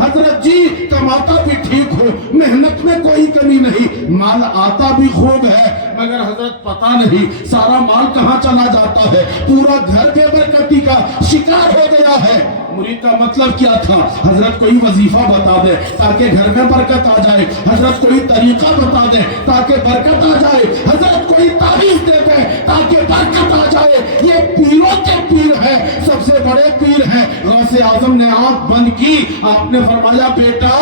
حضرت جی کماتا بھی ٹھیک ہو، محنت میں کوئی کمی نہیں، مال آتا بھی خوب ہے، مگر حضرت پتا نہیں سارا مال کہاں چلا جاتا ہے، پورا گھر بے برکتی کا شکار ہو گیا ہے۔ مرید کا مطلب کیا تھا؟ حضرت کوئی وظیفہ بتا دے تاکہ گھر میں برکت آ جائے، حضرت کوئی طریقہ بتا دے تاکہ برکت آ جائے، حضرت کوئی تعویذ دے دے تاکہ برکت آ جائے۔ یہ پیروں کے پیر ہیں، سب سے بڑے پیر ہیں۔ غوث اعظم نے آنکھ بند کی، آپ نے فرمایا بیٹا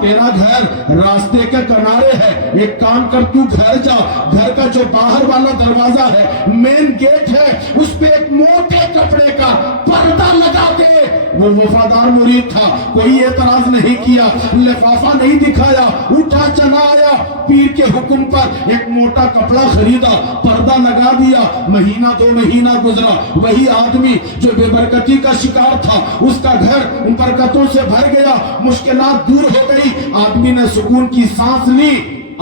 تیرا گھر راستے کے کنارے ہے، ایک کام کر تو گھر جا، گھر کا جو باہر والا دروازہ ہے، مین گیٹ ہے، اس پہ ایک موٹے کپڑے کا پردہ لگا دے۔ وہ وفادار مرید تھا، کوئی اعتراض نہیں کیا، لفافہ نہیں دکھایا، اٹھا چلا آیا، پیر کے حکم پر ایک موٹا کپڑا خریدا، پردہ لگا دیا۔ مہینہ دو مہینہ گزرا، وہی آدمی جو بے برکتی کا شکار تھا، اس کا گھر ان برکتوں سے بھر گیا، مشکلات دور ہو گئی، آدمی نے سکون کی سانس لی۔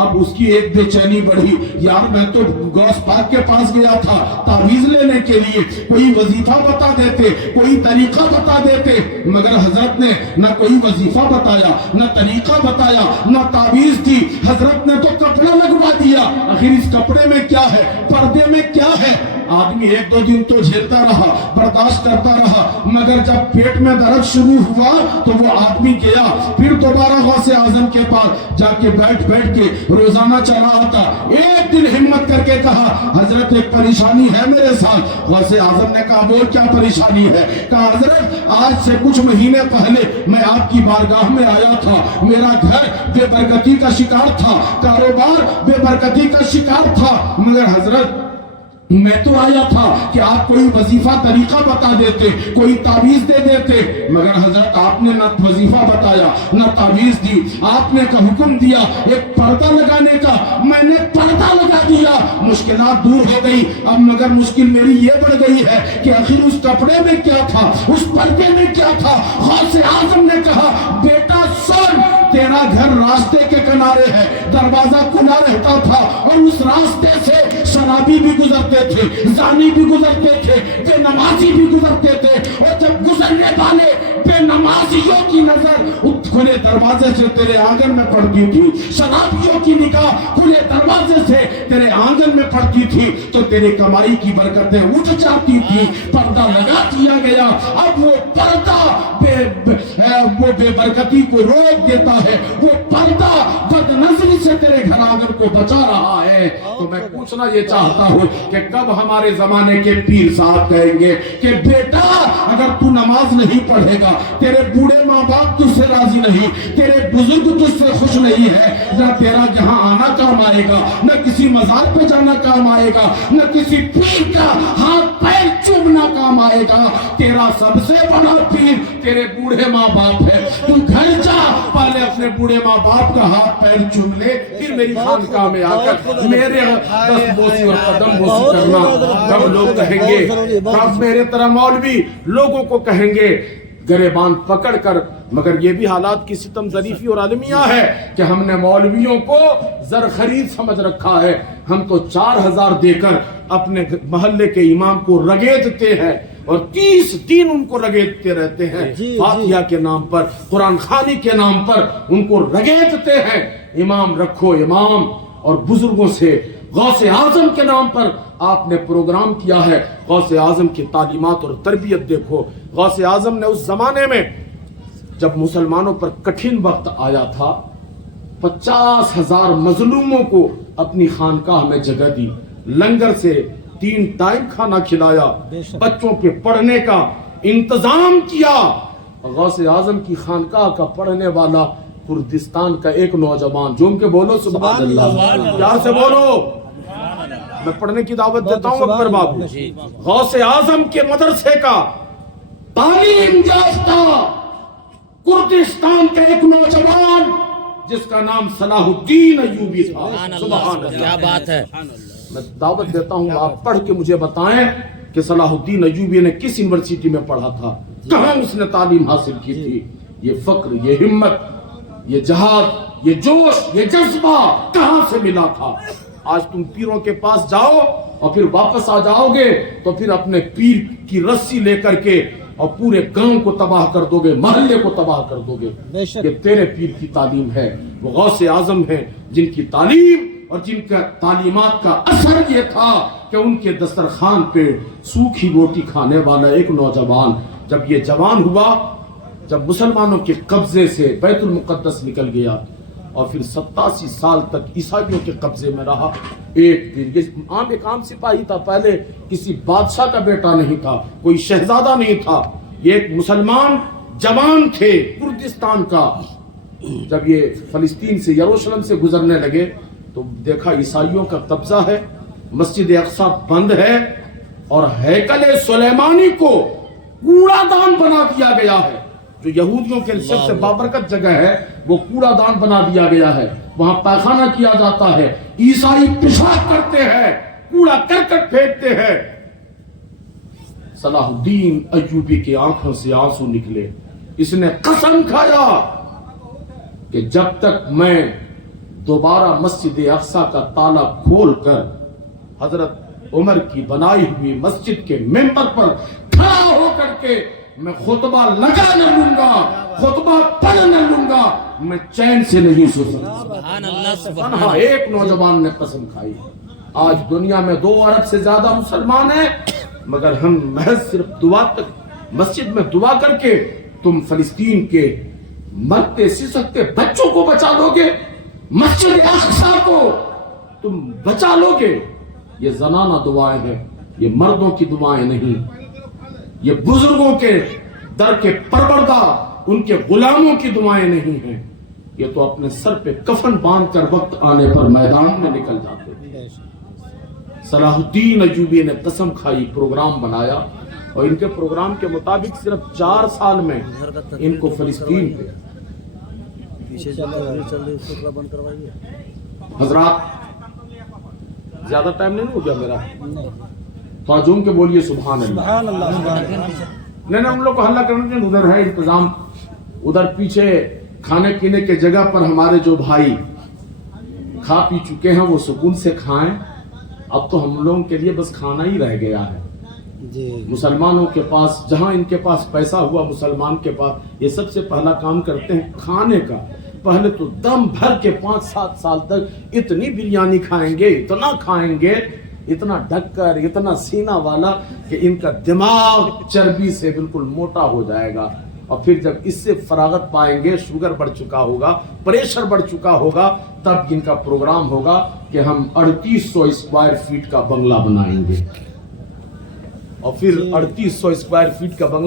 اب اس کی ایک بے چینی بڑھی، یار میں تو غوث پاک کے پاس گیا تھا تعویذ لینے کے لیے، کوئی وظیفہ بتا دیتے، کوئی طریقہ بتا دیتے، مگر حضرت نے نہ کوئی وظیفہ بتایا، نہ طریقہ بتایا، نہ تعویذ دی، حضرت نے تو کپڑا لگوا دیا۔ آخر اس کپڑے میں کیا ہے، پردے میں کیا ہے؟ آدمی ایک دو دن تو جھیلتا رہا، برداشت کرتا رہا، مگر جب پیٹ میں درد شروع ہوا تو وہ آدمی گیا، پھر دوبارہ غوث اعظم کے پاس جا کے بیٹھ کے روزانہ چلا آتا۔ ایک دن ہمت کر کے کہا حضرت ایک پریشانی ہے میرے ساتھ۔ غوث اعظم نے کہا وہ کیا پریشانی ہے؟ کہا حضرت آج سے کچھ مہینے پہلے میں آپ کی بارگاہ میں آیا تھا، میرا گھر بے برکتی کا شکار تھا، کاروبار بے برکتی کا شکار تھا، مگر حضرت میں تو آیا تھا کہ آپ کوئی وظیفہ طریقہ بتا دیتے، کوئی تعویذ دے دیتے، مگر حضرت آپ نے نہ وظیفہ بتایا نہ تعویذ دی، آپ نے کا حکم دیا ایک پردہ لگانے کا، میں نے پردہ لگا دیا، مشکلات دور ہو گئی۔ اب مگر مشکل میری یہ بڑھ گئی ہے کہ آخر اس کپڑے میں کیا تھا، اس پردے میں کیا تھا؟ غوث اعظم نے کہا بیٹا سن، تیرا گھر راستے کے کنارے ہے، دروازہ کھلا رہتا تھا اور اس راستے سے شرابی بھی گزرتے تھے، زانی بھی گزرتے تھے، بے نمازی بھی گزرتے تھے، اور جب گزرنے والے بے نمازیوں کی نظر کھلے دروازے سے تیرے آنگن میں پڑتی تھی، شرابیوں کی نگاہ کھلے دروازے سے تیرے آنگن میں پڑتی تھی، تو تیرے کمائی کی برکتیں اٹھ جاتی تھی۔ پردہ لگا دیا گیا، اب وہ پردہ وہ بے برکتی کو روک دیتا ہے، وہ پردہ بد نظری سے تیرے گھر آنگن کو بچا رہا ہے۔ تو میں پوچھنا یہ چاہتا ہوں کہ کب ہمارے زمانے کے پیر صاحب کہیں گے کہ بیٹا اگر تو نماز نہیں پڑھے گا، تیرے بوڑھے ماں باپ تجھ سے راضی نہیں، تیرے بزرگ تجھ سے خوش نہیں ہے، نہ تیرا جہاں آنا کام آئے گا، نہ کسی مزار پہ جانا کام آئے گا، نہ کسی پیر کا ہاتھ پیر چومنا کام آئے گا، تیرا سب سے بڑا پیر تیرے بوڑھے ماں باپ ہے۔ تو گھر جا، پہلے اپنے بوڑھے ماں باپ کا ہاتھ پیر چوم لے، پھر میری خانقاہ میں آ کر میرے دست بوسی اور قدم بوسی کرنا۔ تب لوگ کہیں گے، تب میرے طرح مولوی لوگوں کو کہیں گے گریبان پکڑ کر، مگر یہ بھی حالات کی ستم ظریفی اور عالمیہ ہے کہ ہم نے مولویوں کو زر خرید سمجھ رکھا ہے۔ ہم تو 4000 دے کر اپنے محلے کے امام کو رگیدتے ہیں اور 30 دن ان کو رگیدتے رہتے ہیں، فاتحہ کے نام پر، قرآن خوانی کے نام پر ان کو رگیدتے ہیں۔ امام رکھو امام، اور بزرگوں سے غوث اعظم کے نام پر آپ نے پروگرام کیا ہے۔ غوث اعظم کی تعلیمات اور تربیت دیکھو۔ غوث اعظم نے اس زمانے میں جب مسلمانوں پر کٹھن وقت آیا تھا، 50,000 مظلوموں کو اپنی خانقاہ میں جگہ دی، لنگر سے 3 ٹائم کھانا کھلایا، بچوں کے پڑھنے کا انتظام کیا۔ غوث اعظم کی خانقاہ کا پڑھنے والا کردستان کا ایک نوجوان، جو ان کے بولو سبحان اللہ، پیار سے بولو، میں پڑھنے کی دعوت دیتا ہوں اکبر بابو۔ غوث اعظم کے مدرسے کا تعلیم یافتہ کردستان کا ایک نوجوان جس کا نام صلاح الدین ایوبی تھا، سبحان اللہ، کیا بات ہے۔ میں دعوت دیتا ہوں آپ پڑھ کے مجھے بتائیں کہ صلاح الدین ایوبی نے کس یونیورسٹی میں پڑھا تھا، کہاں اس نے تعلیم حاصل کی تھی۔ یہ فقر، یہ ہمت، یہ جہاد، یہ جوش، یہ جذبہ کہاں سے ملا تھا؟ آج تم پیروں کے پاس جاؤ اور پھر واپس آ جاؤ گے تو پھر اپنے پیر کی رسی لے کر کے اور پورے گاؤں کو تباہ کر دو گے, محلے کو تباہ کر دو گے. یہ تیرے پیر کی تعلیم ہے. وہ غوث اعظم ہیں جن کی تعلیم اور جن کا تعلیمات کا اثر یہ تھا کہ ان کے دسترخوان پہ سوکھی روٹی کھانے والا ایک نوجوان جب یہ جوان ہوا, جب مسلمانوں کے قبضے سے بیت المقدس نکل گیا اور پھر 87 سال تک عیسائیوں کے قبضے میں رہا. ایک دن یہ ایک عام سپاہی تھا, پہلے کسی بادشاہ کا بیٹا نہیں تھا, کوئی شہزادہ نہیں تھا, یہ ایک مسلمان جوان تھے کردستان کا. جب یہ فلسطین سے یروشلم سے گزرنے لگے تو دیکھا عیسائیوں کا قبضہ ہے, مسجد اقصی بند ہے اور ہیکل سلیمانی کو کوڑا دان بنا دیا گیا ہے. جو یہودیوں کے سب سے بابرکت جگہ ہے وہ کوڑا دان بنا دیا گیا ہے, وہاں پائخانہ کیا جاتا ہے. عیسائی پیشاب کرتے ہیں, کوڑا کرکٹ پھینکتے ہیں. صلاح الدین ایوبی کی آنکھوں سے آنسو نکلے. اس نے قسم کھایا کہ جب تک میں دوبارہ مسجد اقصی کا تالا کھول کر حضرت عمر کی بنائی ہوئی مسجد کے ممبر پر کھڑا ہو کر کے میں خطبہ لگا نہ لوں گا, خطبہ پڑھ نہ لوں گا, میں چین سے نہیں سو سکتا. ایک نوجوان نے قسم کھائی. آج دنیا میں 2 ارب سے زیادہ مسلمان ہیں, مگر ہم محض صرف دعا تک مسجد میں دعا کر کے تم فلسطین کے مرتے سسکتے بچوں کو بچا لو گے, مسجد اقصی کو تم بچا لو گے. یہ زنانہ دعائیں ہیں, یہ مردوں کی دعائیں نہیں, یہ بزرگوں کے در کے پروردہ ان کے غلاموں کی دعائیں نہیں ہیں. یہ تو اپنے سر پہ کفن باندھ کر وقت آنے پر میدان میں نکل جاتے ہیں. صلاح الدین ایوبی نے قسم کھائی, پروگرام بنایا اور ان کے پروگرام کے مطابق صرف 4 سال میں ان کو فلسطین پہ. حضرات زیادہ ٹائم نہیں ہو گیا میرا, تھوڑا جھوم کے بولیے سبحان اللہ. نہیں ہم لوگ کو حلہ کرنے کے ادھر ہے انتظام, ادھر پیچھے کھانے پینے کے جگہ پر ہمارے جو بھائی کھا پی چکے ہیں وہ سکون سے کھائیں. اب تو ہم لوگوں کے لیے بس کھانا ہی رہ گیا ہے. مسلمانوں کے پاس جہاں ان کے پاس پیسہ ہوا, مسلمان کے پاس یہ سب سے پہلا کام کرتے ہیں کھانے کا. پہلے تو دم بھر کے 5-7 سال تک اتنی بریانی کھائیں گے, اتنا کھائیں گے, اتنا ڈھک کر, اتنا سینہ والا کہ ان کا دماغ چربی سے بالکل موٹا ہو جائے گا. اور پھر جب اس سے فراغت پائیں گے, شوگر بڑھ چکا ہوگا, پریشر بڑھ چکا ہوگا, تب ان کا پروگرام ہوگا کہ ہم 3800 اسکوائر فیٹ کا بنگلہ بنائیں گے. اور پھر 3800 اسکوائر فیٹ کا بنگلہ